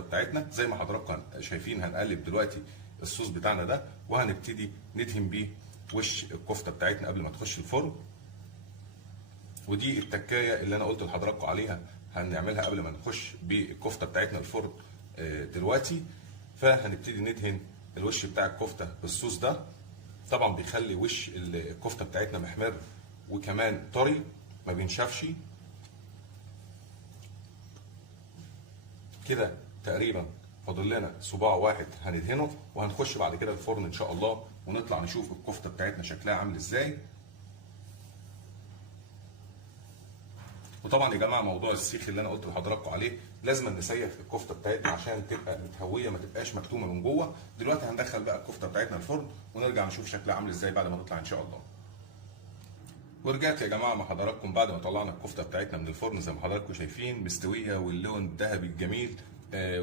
بتاعتنا زي ما حضراتكم شايفين. هنقلب دلوقتي الصوص بتاعنا ده وهنبتدي ندهن بيه وش الكفته بتاعتنا قبل ما تخش الفرن. ودي التكايه اللي انا قلت لحضراتكم عليها هنعملها قبل ما نخش بالكفته بتاعتنا الفرن دلوقتي. فهنبتدي ندهن الوش بتاع الكفته بالصوص ده. طبعا بيخلي وش الكفته بتاعتنا محمر وكمان طري ما بينشفش. كده تقريبا فاضل لنا صباع واحد هندهنه وهنخش بعد كده الفرن ان شاء الله، ونطلع نشوف الكفته بتاعتنا شكلها عامل ازاي. وطبعا يا جماعه موضوع السيخ اللي انا قلت لحضراتكم عليه لازم نسيخ الكفته بتاعتنا عشان تبقى متهويه ما تبقاش مكتومه من جوه. دلوقتي هندخل بقى الكفته بتاعتنا الفرن ونرجع نشوف شكلها عامل ازاي بعد ما نطلع ان شاء الله. ورجعت يا جماعه مع حضراتكم بعد ما طلعنا الكفته بتاعتنا من الفرن زي ما حضراتكم شايفين مستويه واللون الذهبي الجميل.